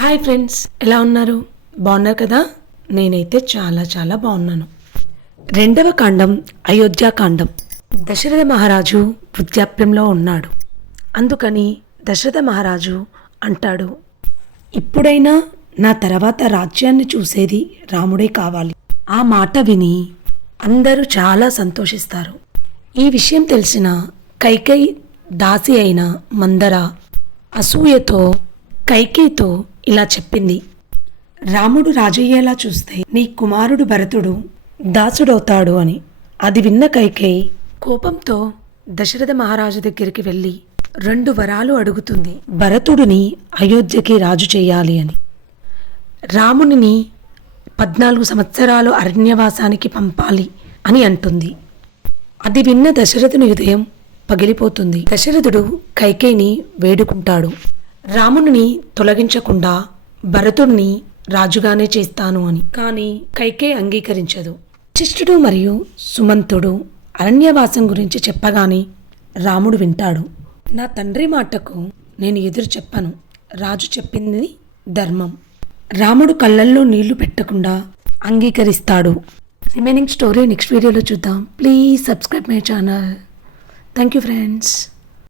Hi friends, ఎలా ఉన్నారు? బాగున్నారు కదా? నేనైతే చాలా చాలా బాగున్నాను. రెండవ కాండం అయోధ్యాకాండం. దశరథ మహారాజు వృద్ధాప్యంలో ఉన్నాడు. అందుకని దశరథ మహారాజు అంటాడు, ఇప్పుడైనా నా తర్వాత రాజ్యాన్ని చూసేది రాముడే కావాలి. ఆ మాట విని అందరూ చాలా సంతోషిస్తారు. ఈ విషయం తెలిసిన కైకేయి దాసి అయిన మందర అసూయతో కైకేయితో ఇలా చెప్పింది, రాముడు రాజయ్యేలా చూస్తే నీ కుమారుడు భరతుడు దాసుడవుతాడు అని. అది విన్న కైకేయి కోపంతో దశరథ మహారాజు దగ్గరికి వెళ్ళి 2 వరాలు అడుగుతుంది. భరతుడిని అయోధ్యకి రాజు చేయాలి అని, రామునిని 14 సంవత్సరాలు అరణ్యవాసానికి పంపాలి అని అంటుంది. అది విన్న దశరథుని హృదయం పగిలిపోతుంది. దశరథుడు కైకేయిని వేడుకుంటాడు, రాముని తొలగించకుండా భరతుడిని రాజుగానే చేస్తాను అని. కానీ కైకేయి అంగీకరించదు. వశిష్ఠుడు మరియు సుమంతుడు అరణ్యవాసం గురించి చెప్పగానే రాముడు వింటాడు. నా తండ్రి మాటకు నేను ఎదురు చెప్పను, రాజు చెప్పింది ధర్మం. రాముడు కళ్ళల్లో నీళ్లు పెట్టకుండా అంగీకరిస్తాడు. రిమైనింగ్ స్టోరీ నెక్స్ట్ వీడియోలో చూద్దాం. Please subscribe my channel. Thank you friends.